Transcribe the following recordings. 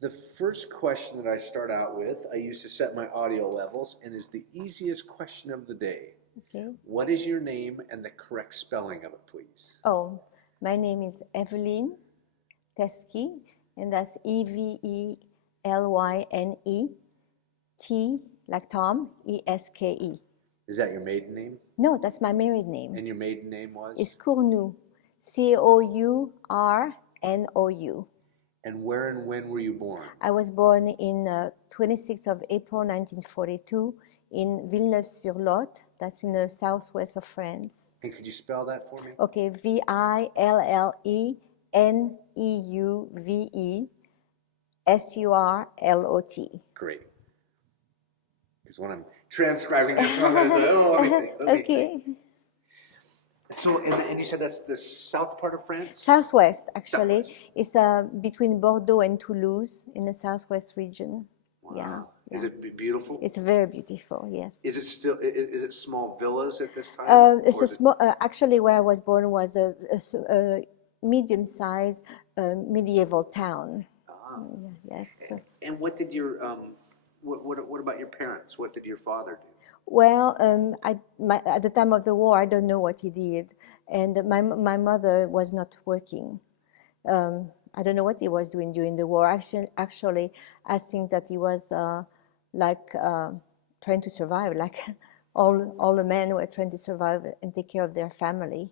The first question that I start out with, I used to set my audio levels, and is the easiest question of the day. Okay. What is your name and the correct spelling of it, please? Oh, my name is Evelyne Teske, and that's Evelyne, T like Tom, Eske. Is that your maiden name? No, that's my married name. And your maiden name was? It's Cournou, Cournou. And where and when were you born? I was born in 26th of April 1942 in Villeneuve-sur-Lot. That's in the southwest of France. And could you spell that for me? Okay, Villeneuvsurlot. Great. Because when I'm transcribing this one, I say, oh, let me think. Okay. So, and you said that's the south part of France? Southwest, actually. It's between Bordeaux and Toulouse in the southwest region. Wow. Yeah. Is it beautiful? It's very beautiful, yes. Is it small villas at this time? It's a small, actually, where I was born was a medium-sized medieval town. Ah. Yes. And what did your, what about your parents? What did your father do? Well, at the time of the war, I don't know what he did. And my mother was not working. I don't know what he was doing during the war. Actually, I think that he was trying to survive, like all the men were trying to survive and take care of their family,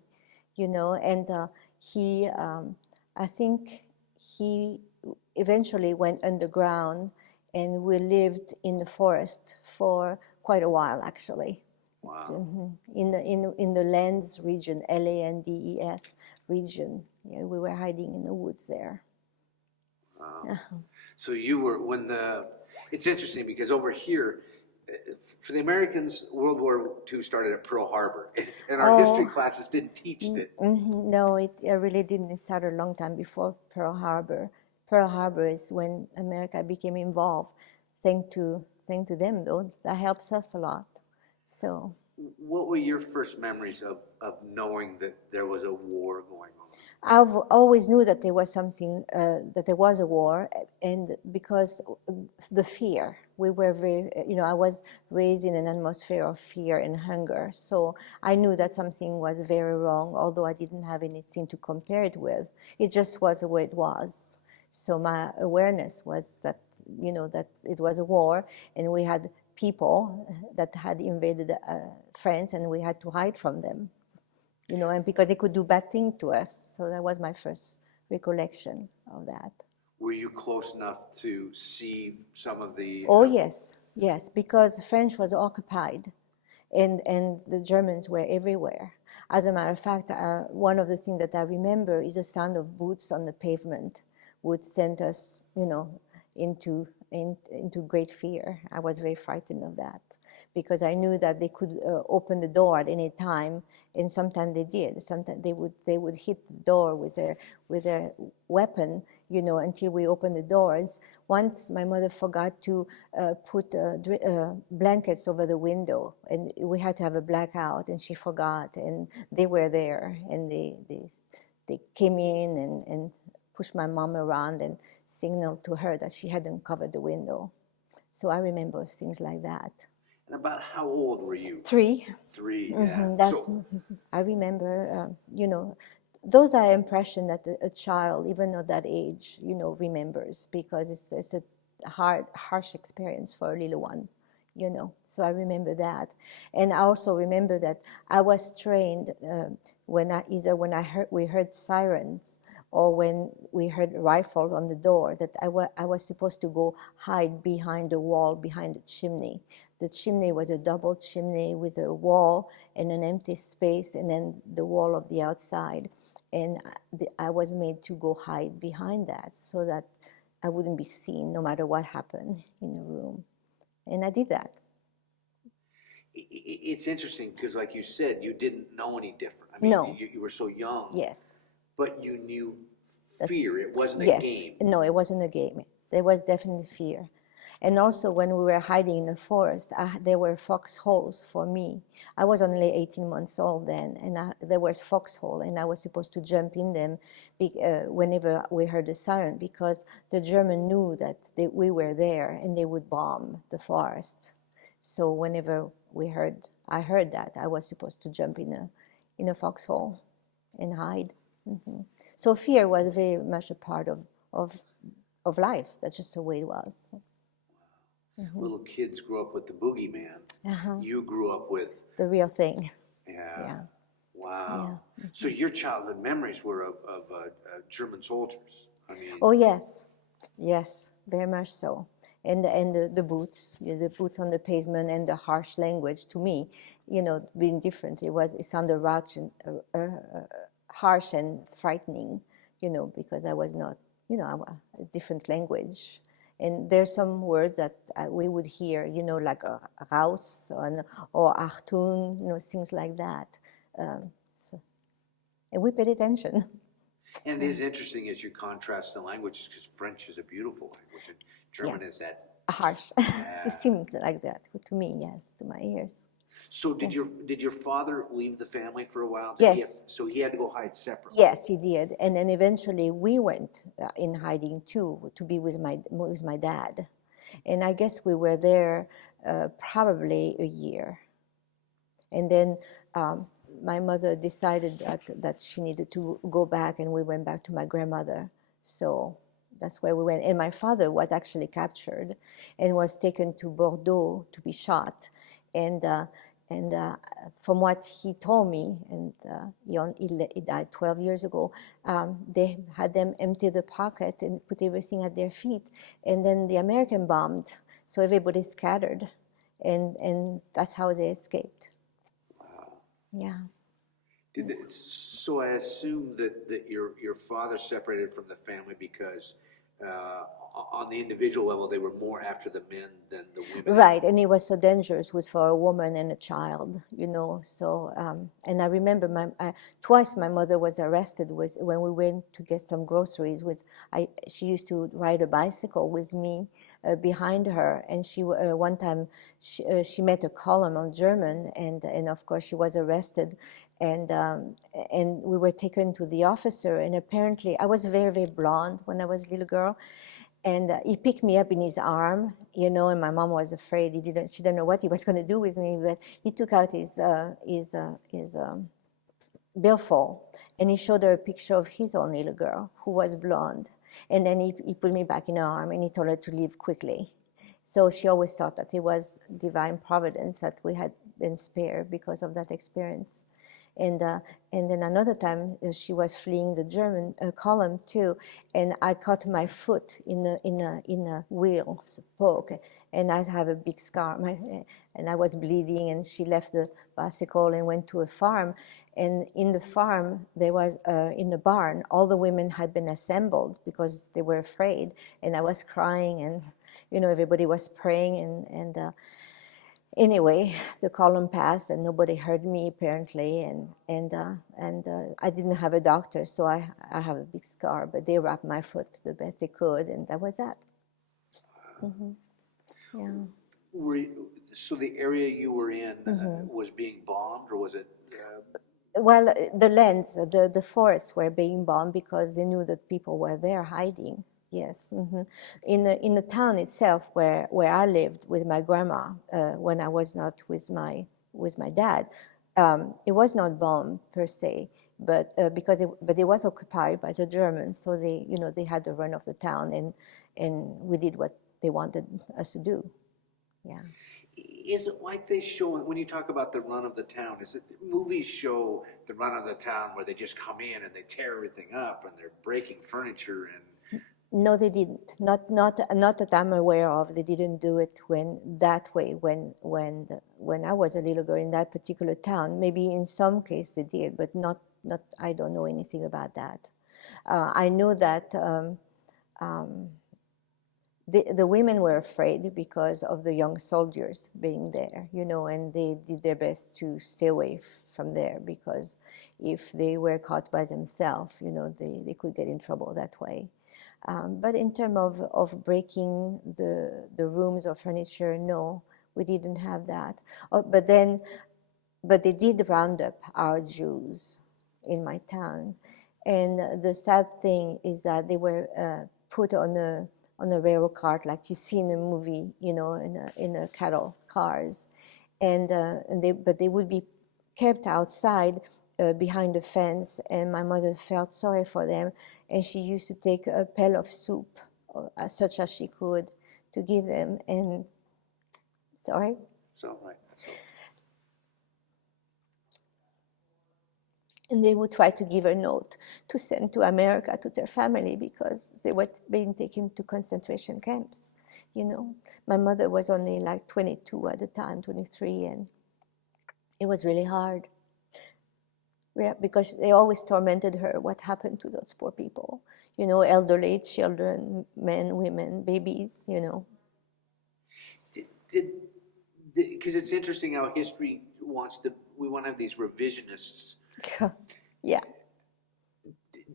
you know. And I think he eventually went underground, and we lived in the forest for quite a while, actually. Wow. Mm-hmm. In the Landes region, Landes region. Yeah, we were hiding in the woods there. Wow. So you were, it's interesting because over here, for the Americans, World War II started at Pearl Harbor, and our history classes didn't teach that. Mm-hmm. No, it really didn't start a long time before Pearl Harbor. Pearl Harbor is when America became involved. Thanks to them, though. That helps us a lot. So, what were your first memories of knowing that there was a war going on? I've always knew that there was something, that there was a war, and because the fear, we were very, I was raised in an atmosphere of fear and hunger, so I knew that something was very wrong, although I didn't have anything to compare it with. It just was the way it was. So my awareness was that, that it was a war, and we had people that had invaded France, and we had to hide from them. And because they could do bad things to us. So that was my first recollection of that. Were you close enough to see some of the... Oh, yes, because French was occupied, and the Germans were everywhere. As a matter of fact, one of the things that I remember is the sound of boots on the pavement would send us, into great fear. I was very frightened of that because I knew that they could open the door at any time, and sometimes they did. Sometimes they would hit the door with their weapon, until we opened the doors. Once my mother forgot to put blankets over the window, and we had to have a blackout, and she forgot, and they were there, and they came in and pushed my mom around and signaled to her that she hadn't covered the window. So I remember things like that. And about how old were you? 3. 3, mm-hmm. Yeah. I remember, those are impressions that a child, even at that age, remembers, because it's a harsh experience for a little one. So I remember that. And I also remember that I was trained when we heard sirens, or when we heard rifles on the door, that I was supposed to go hide behind the wall, behind the chimney. The chimney was a double chimney with a wall and an empty space, and then the wall of the outside. And I was made to go hide behind that so that I wouldn't be seen no matter what happened in the room. And I did that. It's interesting because, like you said, you didn't know any different. I mean, no. You were so young. Yes. But you knew fear. It wasn't a yes. game. No, it wasn't a game. There was definitely fear. And also when we were hiding in the forest, there were foxholes for me. I was only 18 months old then, and there was foxhole, and I was supposed to jump in them whenever we heard a siren, because the German knew that we were there and they would bomb the forest. So whenever I heard that, I was supposed to jump in a foxhole and hide. So fear was very much a part of life. That's just the way it was. Little kids grew up with the boogeyman. You grew up with the real thing. Yeah. Wow. So your childhood memories were of German soldiers. I mean. Oh yes, very much so. And the boots, the boots on the pavement, and the harsh language. To me, being different, it sounded harsh and frightening. Because I was not, a different language. And there's some words that we would hear, like raus or Achtung, things like that. And we paid attention. And it is interesting as you contrast the languages, because French is a beautiful language, and German is that harsh. It seemed like that to me, yes, to my ears. So did your father leave the family for a while? Yes. So he had to go hide separately? Yes, he did. And then eventually we went in hiding too, to be with my dad. And I guess we were there probably a year. And then my mother decided that she needed to go back, and we went back to my grandmother. So that's where we went. And my father was actually captured and was taken to Bordeaux to be shot. And from what he told me, and he died 12 years ago, they had them empty the pocket and put everything at their feet. And then the American bombed, so everybody scattered. And that's how they escaped. Wow. Yeah. So I assume that your father separated from the family because on the individual level they were more after the men than the women. Right, and it was so dangerous for a woman and a child, So, and I remember twice my mother was arrested when we went to get some groceries. She used to ride a bicycle with me behind her, and one time she met a column of German, and of course she was arrested. And we were taken to the officer, and apparently I was very, very blonde when I was a little girl, and he picked me up in his arm, and my mom was afraid. She didn't know what he was going to do with me, but he took out his billfold, and he showed her a picture of his own little girl who was blonde, and then he put me back in her arm, and he told her to leave quickly. So she always thought that it was divine providence that we had been spared because of that experience. And then another time she was fleeing the German column too, and I caught my foot in a wheel poke, and I have a big scar, and I was bleeding. And she left the bicycle and went to a farm, and in the farm there was in the barn all the women had been assembled because they were afraid, and I was crying, and everybody was praying, and anyway, the column passed, and nobody heard me apparently, and I didn't have a doctor, so I have a big scar. But they wrapped my foot the best they could, and that was that. Yeah. So the area you were in was being bombed, or was it? Well, the lands, the forests were being bombed because they knew that people were there hiding. Yes, in the town itself where I lived with my grandma when I was not with my dad, it was not bombed per se, but it was occupied by the Germans, so they had the run of the town, and we did what they wanted us to do. Yeah. Is it like they show when you talk about the run of the town? Is it movies show the run of the town where they just come in and they tear everything up and they're breaking furniture and? No, they didn't. Not that I'm aware of. They didn't do it when I was a little girl in that particular town. Maybe in some case they did, but not. I don't know anything about that. I know that the women were afraid because of the young soldiers being there, and they did their best to stay away from there because if they were caught by themselves, they could get in trouble that way. But in terms of breaking the rooms or furniture, no, we didn't have that. But they did round up our Jews in my town. And the sad thing is that they were put on a railroad cart, like you see in a movie, in a cattle cars. But they would be kept outside behind the fence, and my mother felt sorry for them, and she used to take a pail of soup, such as she could, to give them. And sorry. So right. And they would try to give a note to send to America to their family because they were being taken to concentration camps. My mother was only like 22 at the time, 23, and it was really hard. Yeah, because they always tormented her. What happened to those poor people? Elderly, children, men, women, babies. Because it's interesting how history we want to have these revisionists. Yeah.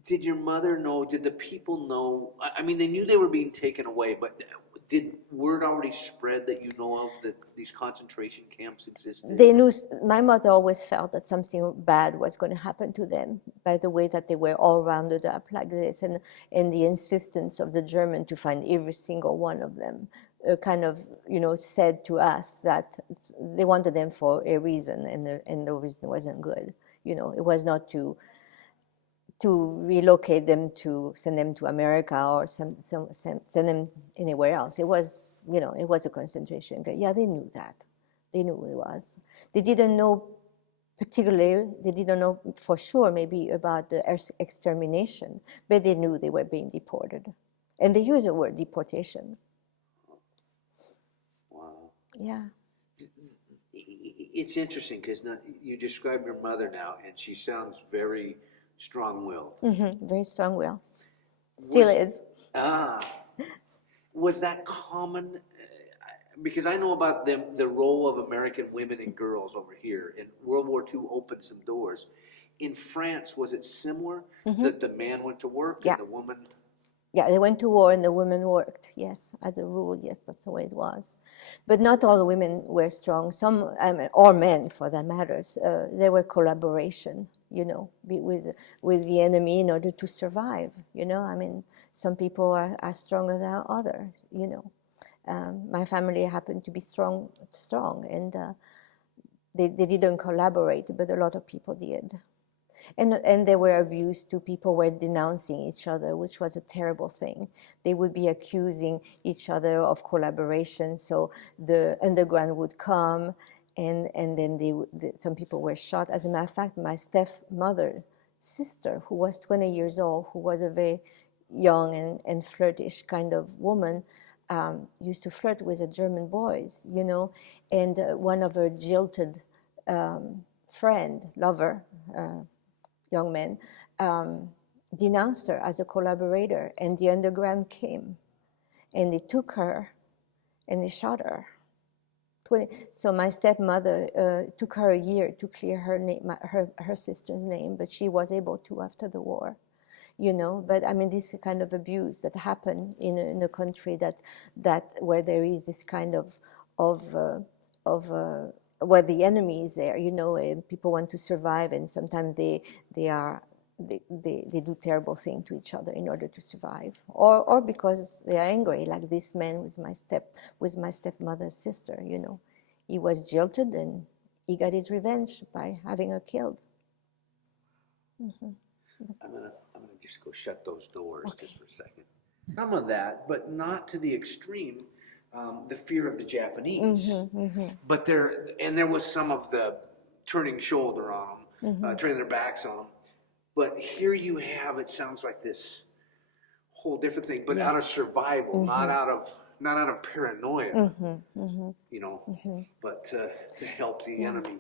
Did your mother know? Did the people know? I mean, they knew they were being taken away, but did word already spread that of that these concentration camps existed? They knew. My mother always felt that something bad was going to happen to them by the way that they were all rounded up like this, and the insistence of the German to find every single one of them kind of, said to us that they wanted them for a reason, and the reason wasn't good. It was not to relocate them, to send them to America or send them anywhere else. It was, it was a concentration camp. Yeah, they knew that. They knew it was. They didn't know particularly, they didn't know for sure maybe about the extermination, but they knew they were being deported. And they used the word deportation. Wow. Yeah. It's interesting because you describe your mother now, and she sounds very strong-willed. Mm-hmm. Very strong-willed. Still is. Was that common? Because I know about the role of American women and girls over here, and World War II opened some doors. In France, was it similar? Mm-hmm. That the man went to work and the woman? Yeah, they went to war and the women worked, yes, as a rule, yes, that's the way it was. But not all the women were strong, some, or men for that matters. There were collaboration, with the enemy in order to survive, some people are stronger than others, My family happened to be strong, and they didn't collaborate, but a lot of people did. And they were abused too. People were denouncing each other, which was a terrible thing. They would be accusing each other of collaboration. So the underground would come, and then some people were shot. As a matter of fact, my stepmother's sister, who was 20 years old, who was a very young and flirtish kind of woman, used to flirt with the German boys, and one of her jilted lover, young man, denounced her as a collaborator, and the underground came, and they took her, and they shot her. So my stepmother took her a year to clear her name, her sister's name, but she was able to after the war, But this kind of abuse that happened in a country that where there is this kind of where the enemy is there, and people want to survive, and sometimes they do terrible things to each other in order to survive, or because they are angry, like this man with my stepmother's sister. He was jilted, and he got his revenge by having her killed. Mm-hmm. I'm gonna just go shut those doors just for a second. Some of that, but not to the extreme. The fear of the Japanese, but there was some of the turning shoulder on them, turning their backs on them. But here you have, it sounds like this whole different thing, but out of survival, not out of paranoia, but to help the enemy.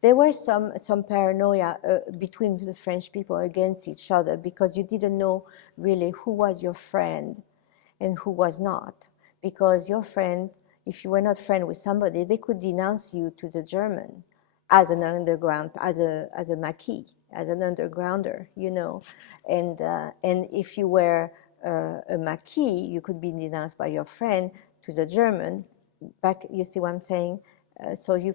There was some paranoia between the French people against each other, because you didn't know really who was your friend and who was not. Because your friend, if you were not friend with somebody, they could denounce you to the German as an underground, as a Maquis, as an undergrounder, And if you were a maquis, you could be denounced by your friend to the German. Back, you see what I'm saying? So you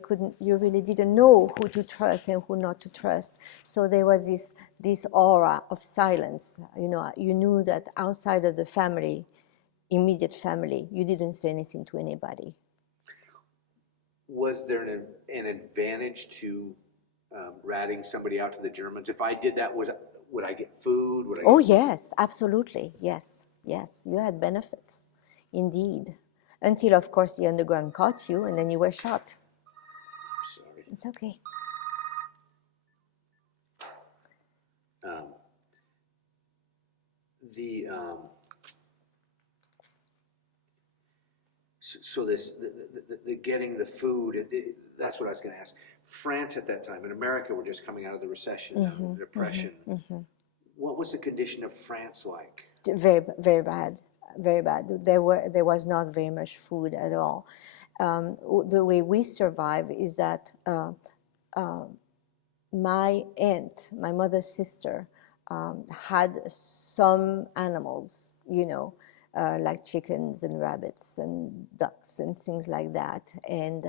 really didn't know who to trust and who not to trust. So there was this aura of silence. You know, you knew that outside of the family, immediate family, you didn't say anything to anybody. Was there an advantage to ratting somebody out to the Germans? If I did that, would I get food? Oh, yes, absolutely. Yes, yes. You had benefits, indeed. Until, of course, the underground caught you and then you were shot. Sorry. It's okay. So the getting the food, that's what I was going to ask. France at that time, in America, we're just coming out of the recession, the depression. What was the condition of France like? Very, very bad, very bad. There was not very much food at all. The way we survived is that my aunt, my mother's sister, had some animals, you know, like chickens and rabbits and ducks and things like that. And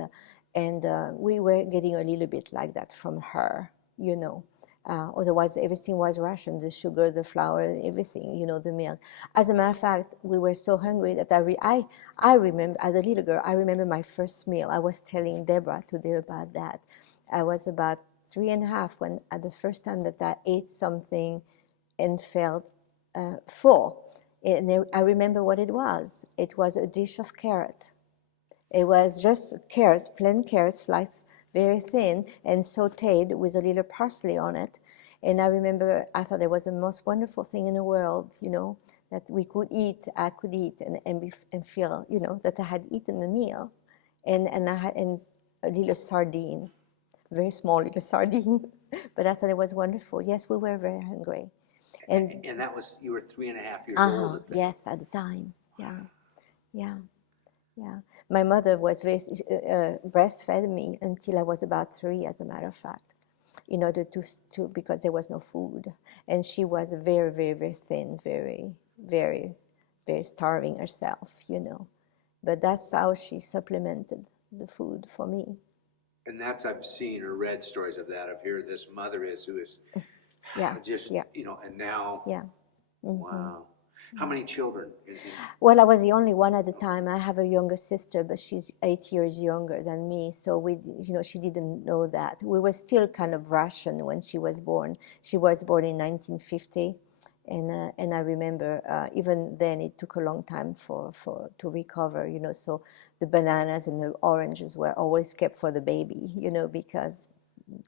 we were getting a little bit like that from her, you know. Otherwise, everything was rationed, the sugar, the flour, everything, you know, the milk. As a matter of fact, we were so hungry that I remember, as a little girl, I remember my first meal. I was telling Deborah today about that. I was about 3.5 when, at the first time that I ate something and felt full. And I remember what it was. It was a dish of carrot. It was just carrots, plain carrots, sliced very thin and sautéed with a little parsley on it. And I remember I thought it was the most wonderful thing in the world, you know, that we could eat, I could eat and feel, you know, that I had eaten a meal. And I had a little sardine, very small little sardine. But I thought it was wonderful. Yes, we were very hungry. And that was, you were 3.5 years old at the Yes, at the time. Yeah, yeah. Yeah, my mother was very breastfed me until I was about 3, as a matter of fact, in order to because there was no food, and she was very, very, very thin, very, very, very starving herself, you know. But that's how she supplemented the food for me. And that's, I've seen or read stories of that. Of here, this mother who is just, you know, and now, wow. How many children? Well, I was the only one at the time. I have a younger sister, but she's 8 years younger than me. So you know, she didn't know that. We were still kind of rationed when she was born. She was born in 1950, and I remember even then it took a long time to recover. You know, so the bananas and the oranges were always kept for the baby. You know, because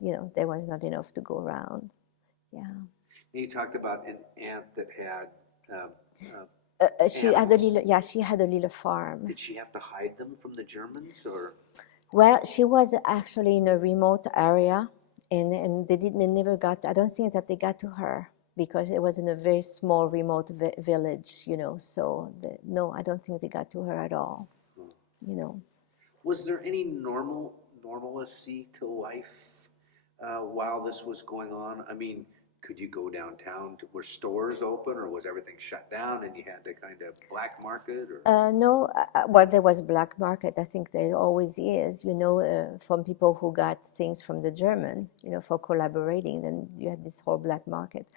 you know there was not enough to go around. Yeah. You talked about an aunt that had. She had a little, she had a little farm. Did she have to hide them from the Germans, or? Well, she was actually in a remote area, and they never got. I don't think that they got to her because it was in a very small, remote village, you know. So no, I don't think they got to her at all. You know. Was there any normalcy to life while this was going on? I mean, could you go downtown? Were stores open, or was everything shut down and you had to kind of black market? Or? No, well, there was black market. I think there always is, you know, from people who got things from the German, you know, for collaborating. Then you had this whole black market.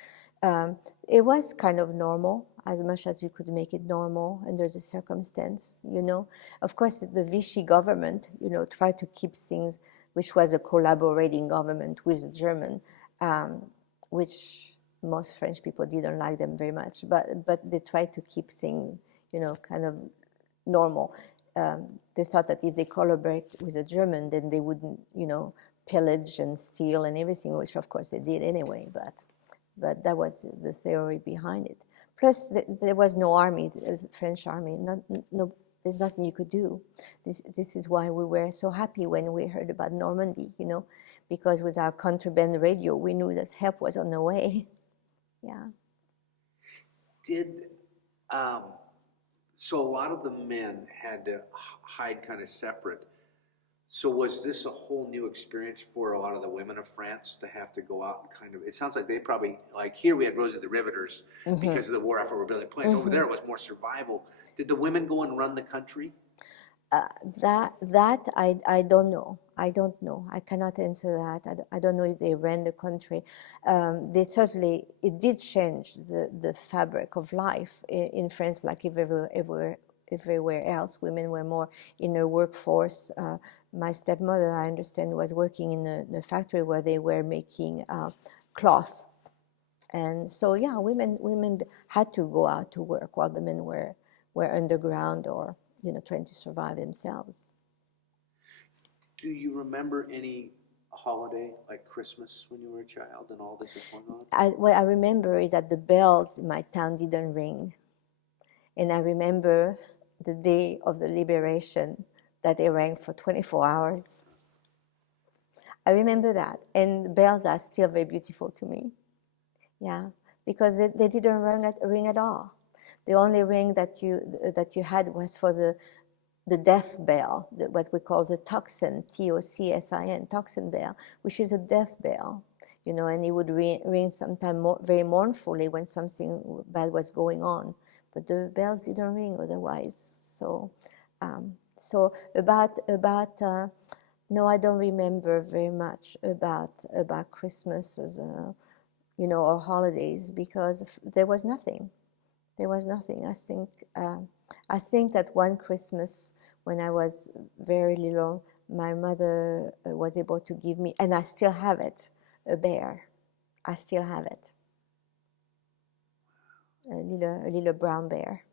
It was kind of normal, as much as you could make it normal under the circumstance, you know. Of course, the Vichy government, you know, tried to keep things, which was a collaborating government with the German, which most French people didn't like them very much, but they tried to keep things, you know, kind of normal. They thought that if they collaborate with the German, then they wouldn't, you know, pillage and steal and everything, which of course they did anyway, but that was the theory behind it. Plus, there was no army, the French army, no. There's nothing you could do. This is why we were so happy when we heard about Normandy, you know, because with our contraband radio, we knew that help was on the way. Yeah. So a lot of the men had to hide kind of separate. So was this a whole new experience for a lot of the women of France to have to go out and kind of, it sounds like they probably, like here we had Rosie the Riveters because of the war effort, we're building planes. Over there it was more survival. Did the women go and run the country? That I don't know. I don't know. I cannot answer that. I don't know if they ran the country. They certainly, it did change the fabric of life in France, like everywhere else. Women were more in the workforce. My stepmother, I understand, was working in the factory where they were making cloth. And so, yeah, women had to go out to work while the men were underground or, trying to survive themselves. Do you remember any holiday like Christmas when you were a child and all this was going on? What I remember is that the bells in my town didn't ring. And I remember the day of the liberation that they rang for 24 hours. I remember that. And the bells are still very beautiful to me. Yeah, because they didn't ring at all. The only ring that you had was for the death bell, what we call the tocsin, T-O-C-S-I-N, tocsin bell, which is a death bell, and it would ring sometimes very mournfully when something bad was going on. But the bells didn't ring otherwise. So no, I don't remember very much about Christmas as or holidays, because there was nothing. There was nothing. I think that one Christmas when I was very little, my mother was able to give me, and I still have it, a bear. I still have it. A little brown bear.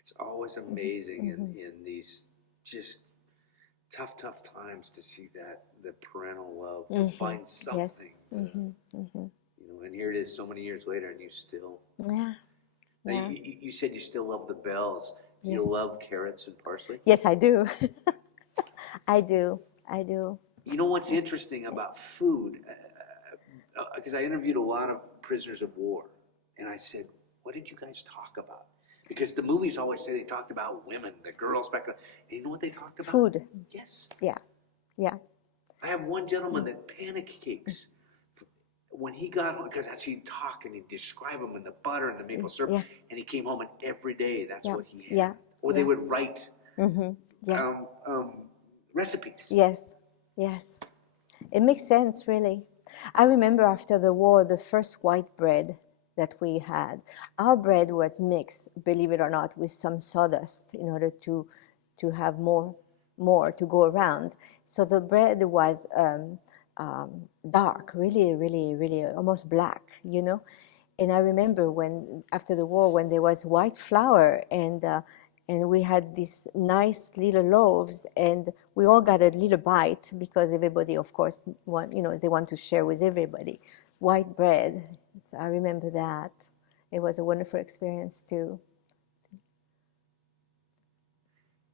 It's always amazing in these just tough times to see that, the parental love, to find something. Yes. And here it is so many years later and you still... Yeah. Now, you said you still love the bells. Do you love carrots and parsley? Yes, I do. I do. You know what's interesting about food? Because I interviewed a lot of prisoners of war, and I said, what did you guys talk about? Because the movies always say they talked about women, the girls back then. And you know what they talked about? Food. Yes. Yeah. I have one gentleman that panic cakes. When he got home, because that's he'd talk and he'd describe them in the butter and the maple syrup, and he came home and every day that's what he had. Yeah. Or they would write recipes. Yes. It makes sense, really. I remember after the war, the first white bread that we had. Our bread was mixed, believe it or not, with some sawdust in order to have more to go around. So the bread was dark, really almost black, And I remember when after the war, when there was white flour and we had these nice little loaves, and we all got a little bite because everybody, of course, they want to share with everybody. White bread. So I remember that. It was a wonderful experience too.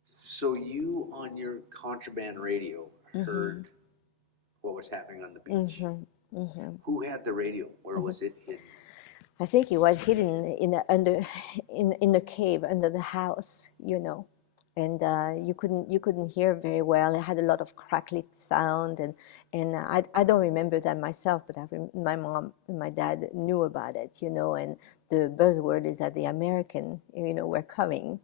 So you, on your contraband radio, heard what was happening on the beach. Who had the radio? Where was it hidden? I think it was hidden in the cave under the house, and you couldn't hear very well. It had a lot of crackly sound, and I don't remember that myself, but my mom and my dad knew about it, and the buzzword is that the American, were coming.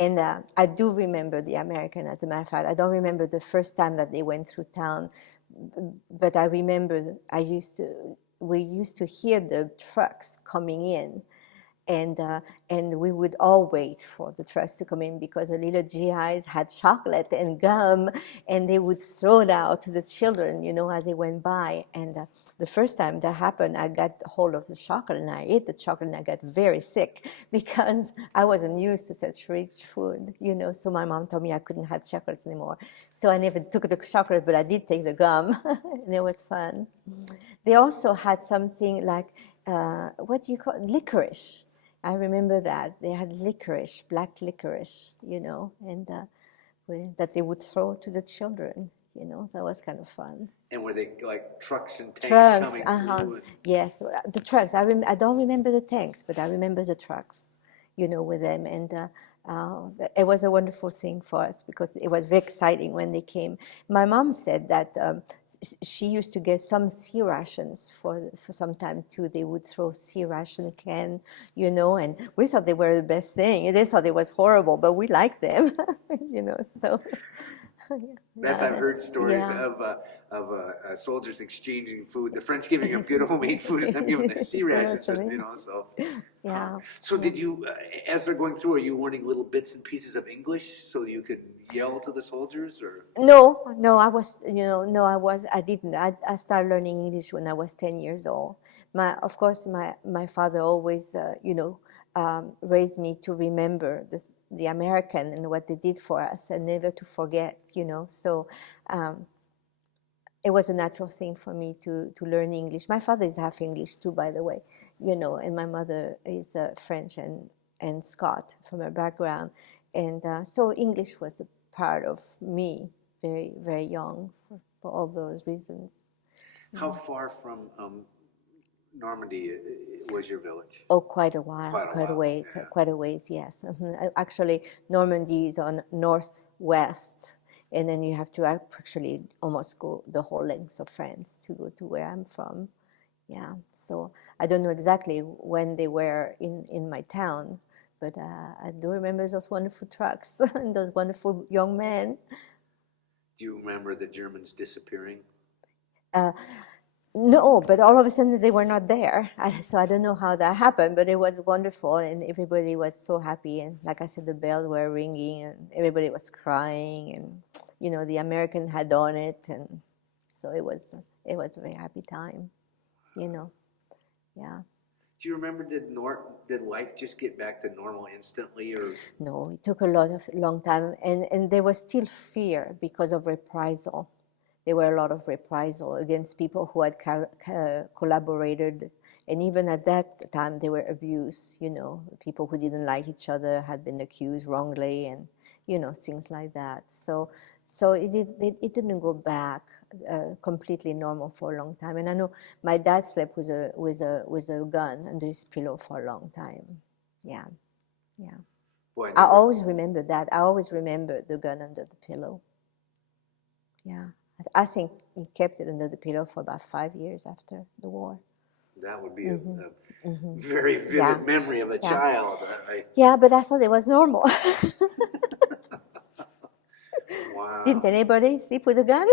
And I do remember the American, as a matter of fact. I don't remember the first time that they went through town, but I remember we used to hear the trucks coming in, and we would all wait for the trucks to come in because the little GIs had chocolate and gum, and they would throw it out to the children, as they went by. And the first time that happened, I got hold of the chocolate, and I ate the chocolate, and I got very sick because I wasn't used to such rich food, So my mom told me I couldn't have chocolates anymore. So I never took the chocolate, but I did take the gum, and it was fun. They also had something like, what do you call it? Licorice. I remember that. They had licorice, black licorice, and that they would throw to the children, That was kind of fun. And were they like trucks and tanks coming through? Yes, the trucks. I don't remember the tanks, but I remember the trucks, with them. And It was a wonderful thing for us because it was very exciting when they came. My mom said that she used to get some sea rations for some time too. They would throw sea ration can, and we thought they were the best thing. They thought it was horrible, but we liked them, so. I've heard stories Yeah. of soldiers exchanging food. The French giving them good homemade food and them giving the sea rations. So. Yeah. So did you, as they're going through, are you learning little bits and pieces of English so you could yell to the soldiers, or? No, I didn't. I started learning English when I was 10 years old. Of course, my father always, raised me to remember the American and what they did for us and never to forget, So it was a natural thing for me to learn English. My father is half English too, by the way, and my mother is French and Scot from her background. And so English was a part of me very, very young for all those reasons. How far from Normandy was your village? Oh, quite a while, quite a ways, yes. Actually, Normandy is on northwest, and then you have to actually almost go the whole length of France to go to where I'm from. Yeah, so I don't know exactly when they were in my town, but I do remember those wonderful trucks and those wonderful young men. Do you remember the Germans disappearing? No, but all of a sudden they were not there. So I don't know how that happened, but it was wonderful, and everybody was so happy. And like I said, the bells were ringing, and everybody was crying, and the American had done it, and so it was a very happy time, Yeah. Do you remember, did life just get back to normal instantly, or? No, it took a long time, and there was still fear because of reprisal. There were a lot of reprisal against people who had collaborated, and even at that time they were abused. People who didn't like each other had been accused wrongly, and things like that. So it didn't go back completely normal for a long time. And I know my dad slept with a gun under his pillow for a long time. Yeah. Boy, I always remember that. I always remember the gun under the pillow. Yeah. I think he kept it under the pillow for about 5 years after the war. That would be a very vivid memory of a child. Yeah, but I thought it was normal. Wow. Didn't anybody sleep with a gun?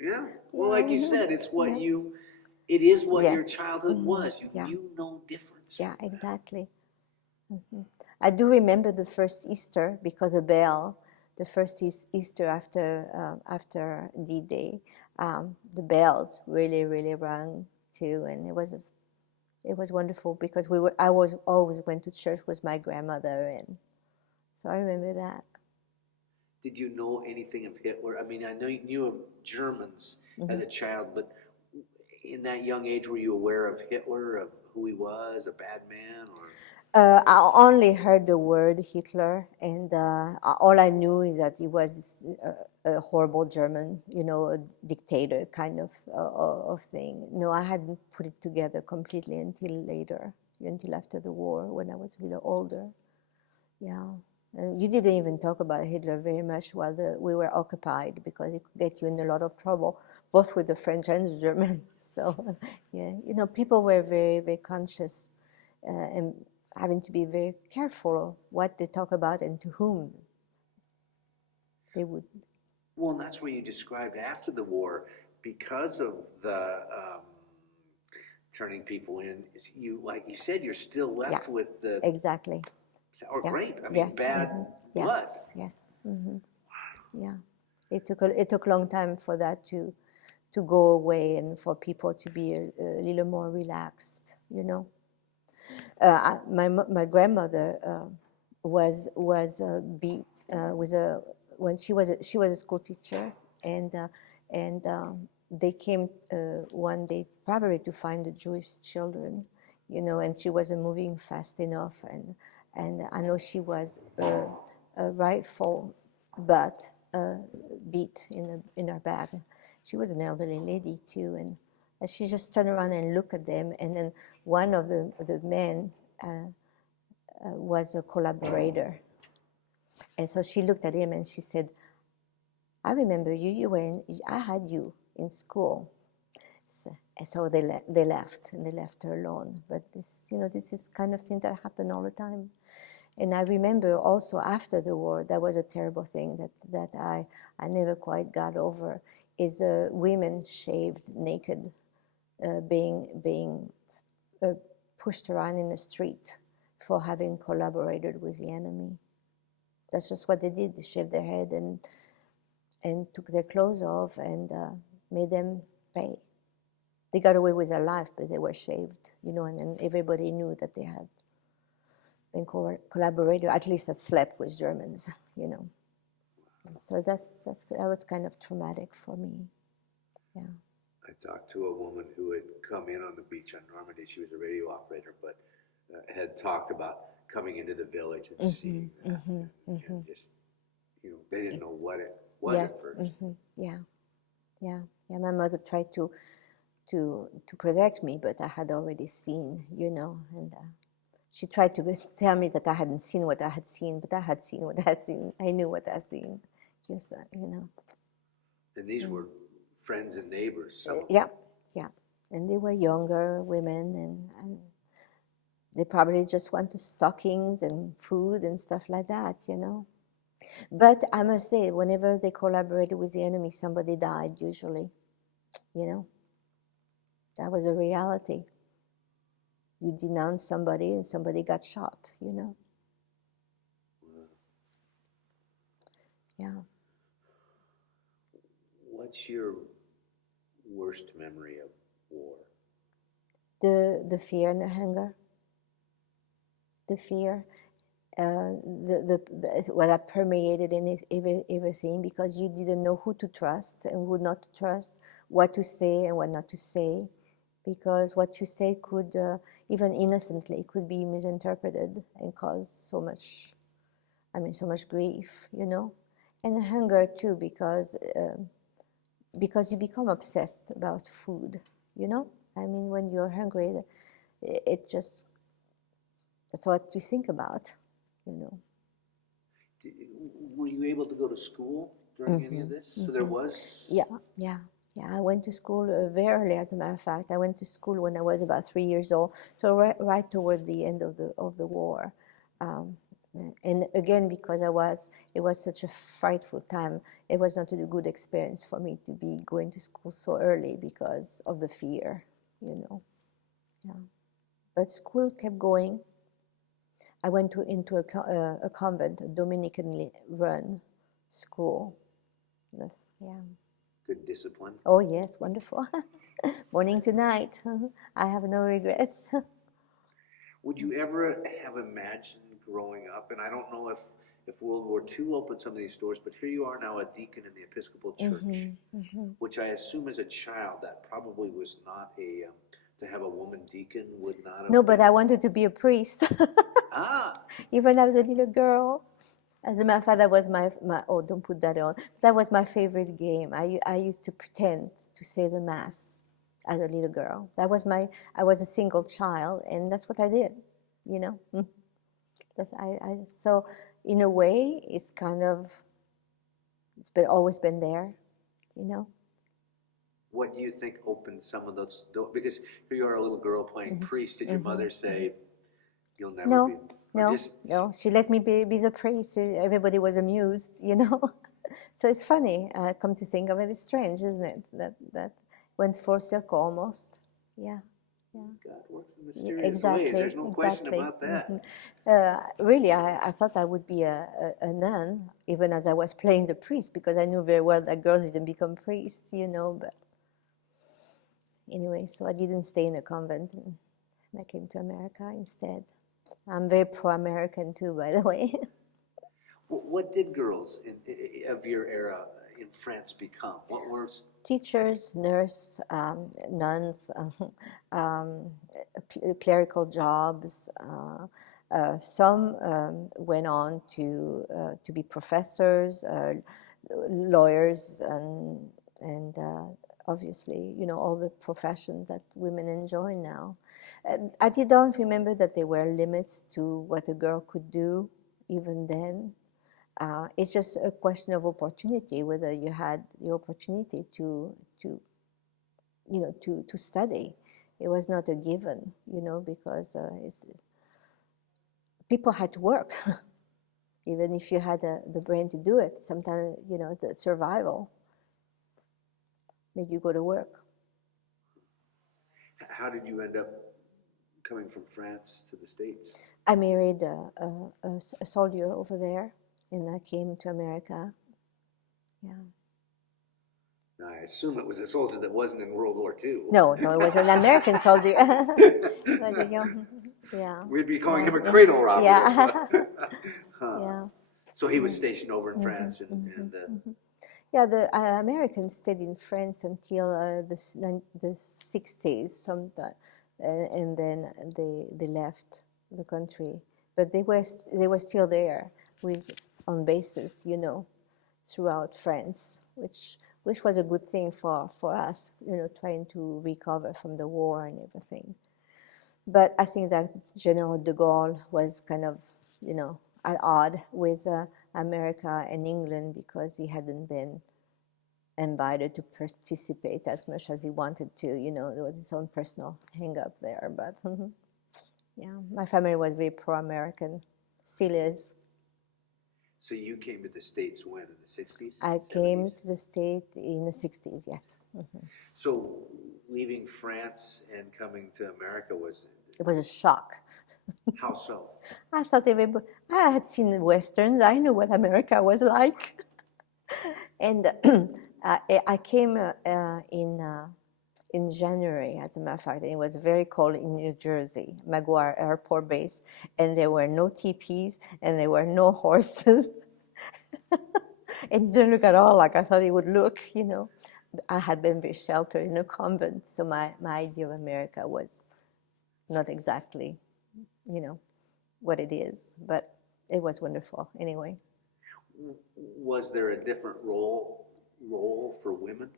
Yeah. Well, like you said, it's what it is what your childhood was. You knew no difference. Yeah, exactly. I do remember the first Easter because the first Easter after D-Day, the bells really, really rang too, and it was wonderful because I always went to church with my grandmother, and so I remember that. Did you know anything of Hitler? I mean, I know you knew of Germans as a child, but in that young age, were you aware of Hitler, of who he was, a bad man, or? I only heard the word Hitler, and all I knew is that he was a horrible German, a dictator kind of thing. No, I hadn't put it together completely until later, until after the war, when I was a little older. Yeah. And you didn't even talk about Hitler very much while we were occupied, because it could get you in a lot of trouble, both with the French and the German. So, yeah, people were very, very conscious and having to be very careful what they talk about and to whom they would. Well, and that's what you described after the war, because of the turning people in. Like you said, you're still left with the exactly. Or grape. I mean, bad blood. Yes. Yeah. It took a long time for that to go away and for people to be a little more relaxed. My grandmother was beat when she was a school teacher, and they came one day probably to find the Jewish children, and she wasn't moving fast enough, and I know she was a rifle butt beat in her back. She was an elderly lady too, and she just turned around and looked at them, and then one of the men was a collaborator. And so she looked at him and she said, I remember you, I had you in school. So they left, and they left her alone. But this is kind of thing that happened all the time. And I remember also after the war, that was a terrible thing that I never quite got over, is women shaved naked, being pushed around in the street for having collaborated with the enemy. That's just what they did. They shaved their head and took their clothes off and made them pay. They got away with their life, but they were shaved, and everybody knew that they had been collaborated, at least that slept with Germans, So that was kind of traumatic for me, yeah. I talked to a woman who had come in on the beach on Normandy. She was a radio operator, but had talked about coming into the village and seeing that, and just, they didn't know what it was at first. Yeah. My mother tried to protect me, but I had already seen, and she tried to tell me that I hadn't seen what I had seen, but I had seen what I had seen. I knew what I had seen. Yes, And these were friends and neighbors. Yeah. And they were younger women, and they probably just wanted stockings and food and stuff like that, But I must say, whenever they collaborated with the enemy, somebody died, usually, That was a reality. You denounce somebody and somebody got shot, Yeah. What's your worst memory of war? The fear and the hunger. The fear. What that permeated in everything, because you didn't know who to trust and who not to trust, what to say and what not to say, because what you say could, even innocently, could be misinterpreted and cause so much grief, and the hunger too, because you become obsessed about food, when you're hungry, that's what you think about, Were you able to go to school during any of this? So there was? Yeah. I went to school very early, as a matter of fact. I went to school when I was about 3 years old, so right toward the end of the war. And again, because it was such a frightful time, it was not a good experience for me to be going to school so early because of the fear, Yeah. But school kept going. I went into a convent, a Dominican-run school. Yeah. Good discipline? Oh, yes, wonderful. Morning to night. I have no regrets. Would you ever have imagined growing up, and I don't know if World War II opened some of these doors, but here you are now a deacon in the Episcopal Church, which I assume as a child that probably was not to have a woman deacon would not have. No, but I wanted to be a priest. Even as a little girl. As a matter of fact, that was my oh, don't put that on. That was my favorite game. I used to pretend to say the Mass as a little girl. I was a single child, and that's what I did, So in a way, it's always been there, What do you think opened some of those doors? Because here you are, a little girl playing priest. Did your mother say, "You'll never be"? No. She let me be the priest. Everybody was amused, So it's funny. Come to think of it, it's strange, isn't it? That went full circle almost. Yeah. God works in mysterious ways. There's no question about that. Really, I thought I would be a nun, even as I was playing the priest, because I knew very well that girls didn't become priests, But anyway, so I didn't stay in a convent, and I came to America instead. I'm very pro-American too, by the way. What did girls of your era in France become? What were teachers, nurse, nuns, clerical jobs. Some went on to be professors, lawyers, and obviously, all the professions that women enjoy now. I don't remember that there were limits to what a girl could do even then. It's just a question of opportunity, whether you had the opportunity to study. It was not a given, because people had to work. Even if you had the brain to do it, sometimes, the survival made you go to work. How did you end up coming from France to the States? I married a soldier over there, and I came to America. Yeah. I assume it was a soldier that wasn't in World War II. No, it was an American soldier. Yeah. We'd be calling him a cradle robber. Yeah. Yeah. So he was stationed over in France, Yeah, the Americans stayed in France until the 60s sometime, and then they left the country. But they were still there on bases, throughout France, which was a good thing for us, trying to recover from the war and everything. But I think that General de Gaulle was kind of, at odds with America and England because he hadn't been invited to participate as much as he wanted to. There was his own personal hang-up there. But yeah, my family was very pro-American, still is. So you came to the States when, in the 60s? I 70s? came to the States in the 60s, yes. So leaving France and coming to America was... It was a shock. How so? I thought I had seen the Westerns. I knew what America was like. And I came in January, as a matter of fact, and it was very cold in New Jersey, McGuire Airport Base, and there were no teepees, and there were no horses. And it didn't look at all like I thought it would look, I had been very sheltered in a convent, so my idea of America was not exactly, what it is, but it was wonderful anyway. Was there a different role for women?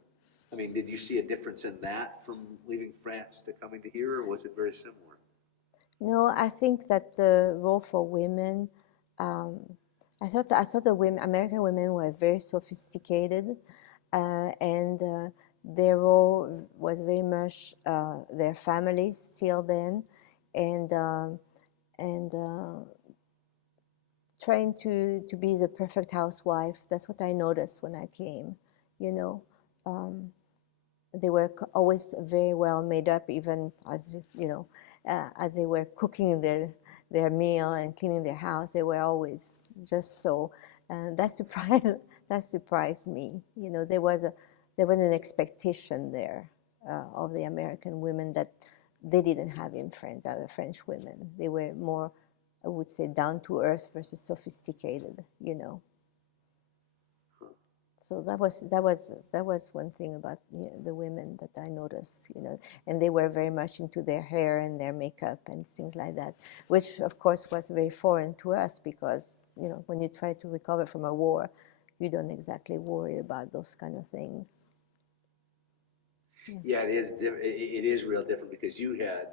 I mean, did you see a difference in that from leaving France to coming to here, or was it very similar? No, I think that the role for women, I thought the American women were very sophisticated, and their role was very much their families still then, and trying to be the perfect housewife. That's what I noticed when I came. They were always very well made up, even as as they were cooking their meal and cleaning their house. They were always just so. That surprised me. There was an expectation there of the American women that they didn't have in France. Other French women, they were more, I would say, down to earth versus sophisticated. So that was one thing about the women that I noticed, and they were very much into their hair and their makeup and things like that, which of course was very foreign to us because when you try to recover from a war, you don't exactly worry about those kind of things. Yeah, it is real different because you had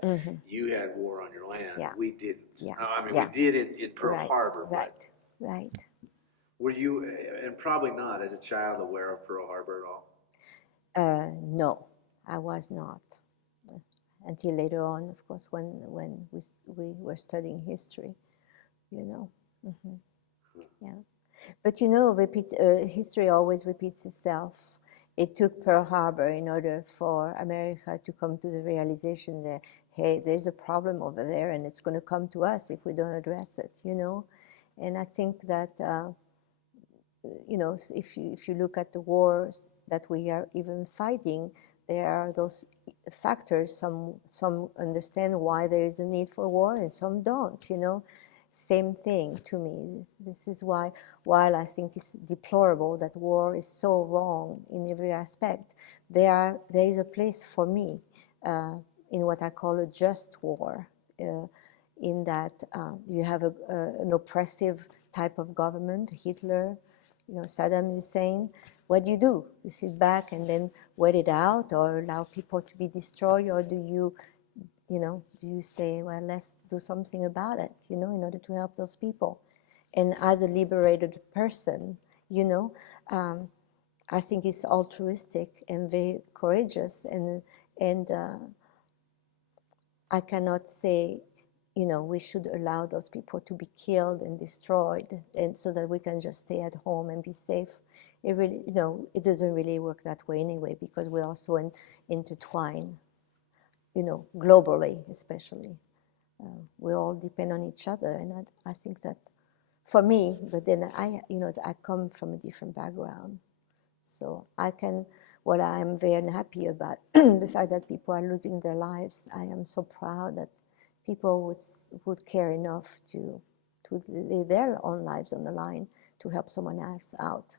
war on your land. Yeah. We didn't. Yeah. I mean, Yeah. we did in Pearl Harbor. Right. Were you, and probably not, as a child, aware of Pearl Harbor at all? No, I was not. Until later on, of course, when we were studying history, Yeah. But history always repeats itself. It took Pearl Harbor in order for America to come to the realization that, hey, there's a problem over there and it's going to come to us if we don't address it, And I think that, if you look at the wars that we are even fighting, there are those factors. Some understand why there is a need for war and some don't, Same thing to me. This is why, while I think it's deplorable that war is so wrong in every aspect, there is a place for me in what I call a just war, in that you have an oppressive type of government, Hitler, Saddam Hussein, what do? You sit back and then wait it out, or allow people to be destroyed, or do you say, well, let's do something about it, in order to help those people? And as a liberated person, I think it's altruistic and very courageous, and I cannot say, we should allow those people to be killed and destroyed, and so that we can just stay at home and be safe. It really, it doesn't really work that way anyway, because we're also intertwined, globally, especially. We all depend on each other, and I think that, for me, but then I come from a different background, so what I am very happy about, the fact that people are losing their lives. I am so proud that people would care enough to lay their own lives on the line to help someone else out.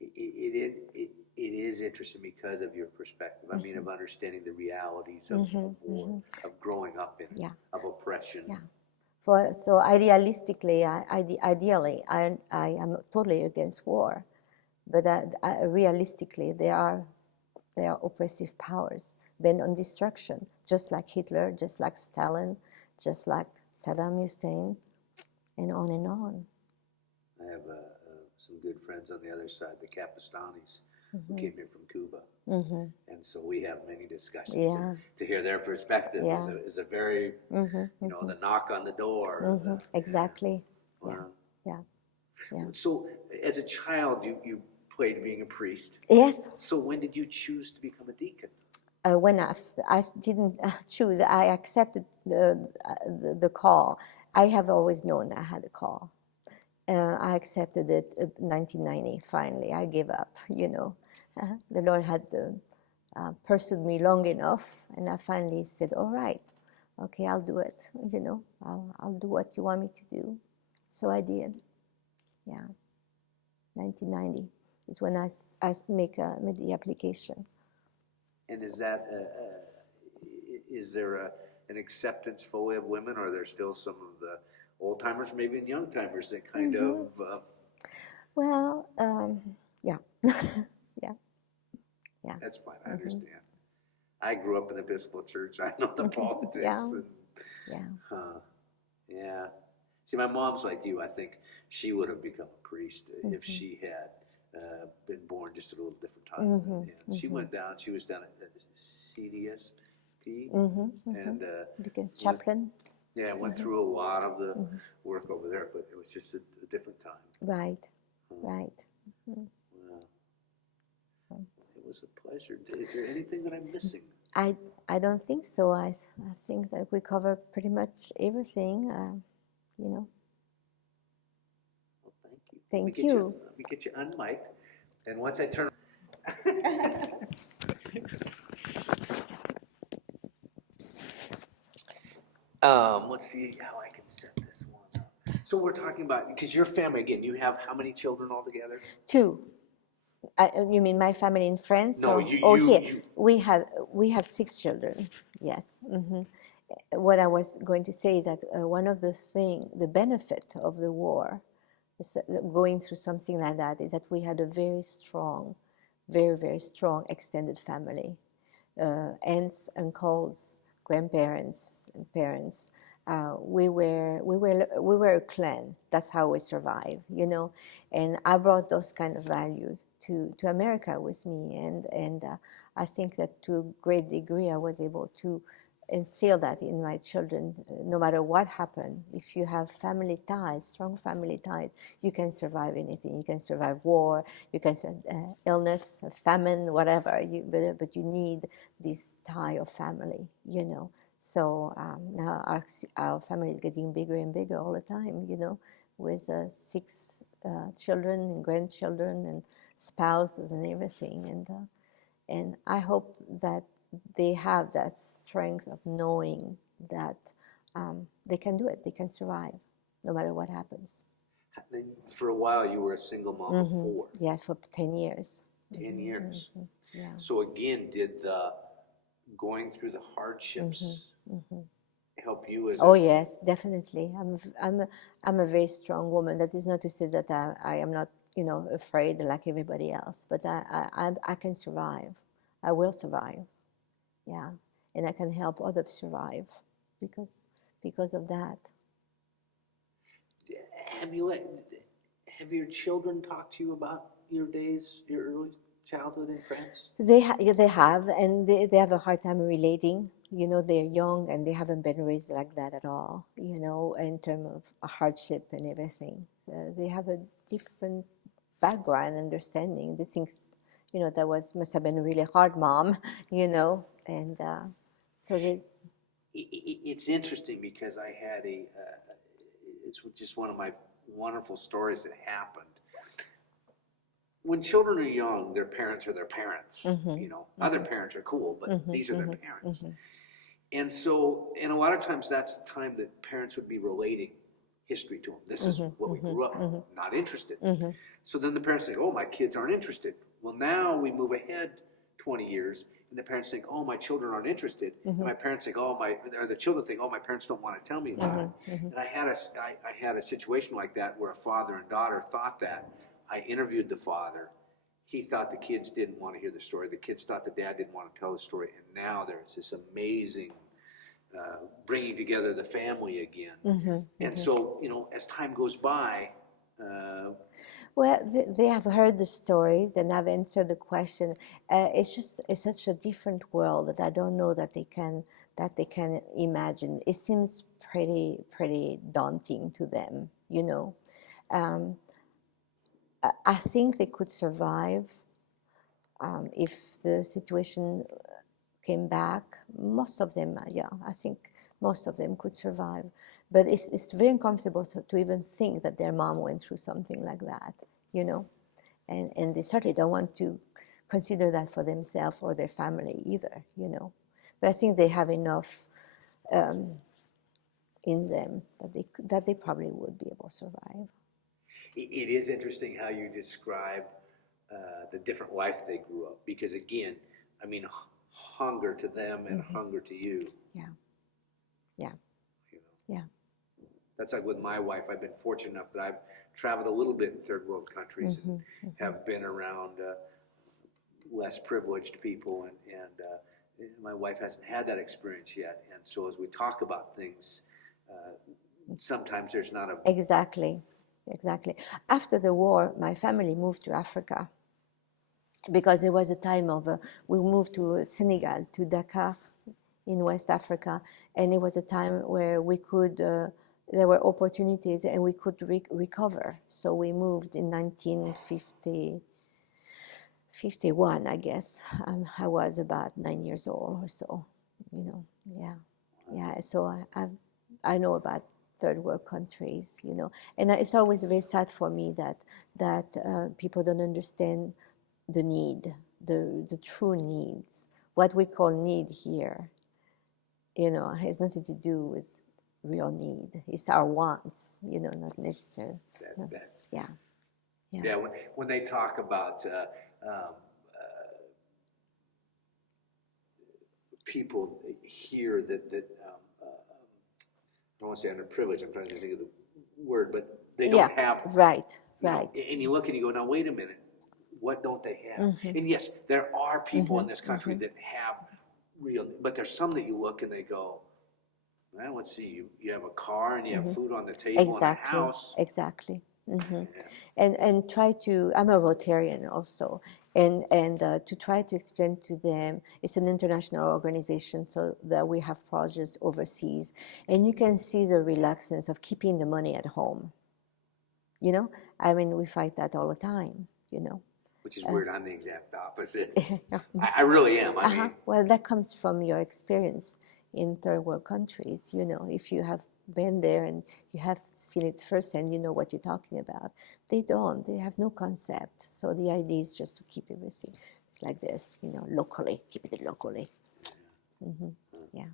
It is interesting because of your perspective. I mean, of understanding the realities of war, of growing up in, of oppression. Yeah. So ideally, I am totally against war, but realistically, there are oppressive powers bent on destruction, just like Hitler, just like Stalin, just like Saddam Hussein, and on and on. I have some good friends on the other side, the Capistanis, who came here from Cuba, and so we have many discussions. Yeah. To hear their perspective is a very, the knock on the door. Exactly. Wow. Yeah. So, as a child, you played being a priest. Yes. So when did you choose to become a deacon? When I didn't choose, I accepted the call. I have always known I had a call. I accepted it in 1990, finally. I gave up, The Lord had pursued me long enough, and I finally said, all right, okay, I'll do it, I'll do what you want me to do. So I did, 1990 is when I made the application. And is that, is there an acceptance fully of women, or are there still some of the old-timers, maybe even young-timers that kind of... Well, yeah. That's fine, I understand. I grew up in the Episcopal Church. I know the politics. Yeah. See, my mom's like you. I think she would have become a priest if she had been born just at a little different time. And she went down. She was down at CDSP. And Deacon chaplain. Went through a lot of the work over there, but it was just a different time. Right. Wow. It was a pleasure. Is there anything that I'm missing? I don't think so. I think that we covered pretty much everything, Well, thank you. Let me get you unmiked. And once I turn... let's see how I can set this one up. So we're talking about, because your family, again, you have how many children altogether? 2. You mean my family in France? No, here. We have 6 children, yes. What I was going to say is that one of the benefit of the war, going through something like that, is that we had a very strong, very, very strong extended family. Aunts, uncles, grandparents, and parents. We were a clan. That's how we survived, And I brought those kind of values to America with me, and I think that to a great degree I was able to instill that in my children. No matter what happened, if you have family ties, strong family ties, you can survive anything. You can survive war, you can survive illness, famine, whatever. But you need this tie of family, So now our family is getting bigger and bigger all the time, with 6 children and grandchildren and spouses and everything. And I hope that they have that strength of knowing that they can do it, they can survive, no matter what happens. For a while, you were a single mom of 4. Yes, for 10 years. 10 years. Yeah. So again, did the going through the hardships help you as Oh yes, definitely. I'm a very strong woman. That is not to say that I am not, afraid like everybody else. But I can survive. I will survive. Yeah, and I can help others survive because of that. Have your children talked to you about your days, your early childhood in France? They have, and they have a hard time relating. They're young and they haven't been raised like that at all. In terms of hardship and everything. So they have a different background understanding. They think, that must have been a really hard mom. And so they. It's interesting because I had it's just one of my wonderful stories that happened. When children are young, their parents are their parents. Other parents are cool, but these are their parents. And so, and a lot of times that's the time that parents would be relating history to them. This is what we grew up, not interested. So then the parents say, oh, my kids aren't interested. Well, now we move ahead 20 years, and the parents think, oh, my children aren't interested. And my parents think, or the children think, oh, my parents don't want to tell me about it. And I had a situation like that where a father and daughter thought that. I interviewed the father. He thought the kids didn't want to hear the story. The kids thought the dad didn't want to tell the story. And now there's this amazing bringing together the family again. And so, as time goes by, well, they have heard the stories and have answered the question. It's such a different world that I don't know that they can imagine. It seems pretty daunting to them. I think they could survive if the situation came back. Most of them, I think most of them could survive. But it's very uncomfortable to even think that their mom went through something like that, And they certainly don't want to consider that for themselves or their family either, But I think they have enough in them that they probably would be able to survive. It is interesting how you describe the different life they grew up. Because again, I mean, hunger to them and hunger to you. Yeah. That's like with my wife. I've been fortunate enough that I've traveled a little bit in third world countries and have been around less privileged people. And my wife hasn't had that experience yet. And so as we talk about things, sometimes there's not a... Exactly. After the war, my family moved to Africa because there was a time we moved to Senegal, to Dakar in West Africa, and it was a time where we could, there were opportunities and we could recover. So we moved in 1951, I guess. I was about 9 years old or so, So I know about third world countries, and it's always very sad for me that people don't understand the need, the true needs. What we call need here, has nothing to do with real need. It's our wants, not necessarily. Yeah. When they talk about people here that I don't want to say underprivileged, I'm trying to think of the word, but they don't have. Right. And you look and you go, now wait a minute, what don't they have? And yes, there are people in this country that have real, but there's some that you look and they go, well, let's see, you have a car and you have food on the table and a house. Exactly. And try to, I'm a Rotarian also, and to try to explain to them, it's an international organization, so that we have projects overseas, and you can see the reluctance of keeping the money at home. I mean, we fight that all the time, Which is weird, I'm the exact opposite. I really am, I mean. Well, that comes from your experience in third world countries, if you have been there and you have seen it first and you know what you're talking about. They have no concept. So the idea is just to keep everything like this, locally, keep it locally. Yeah.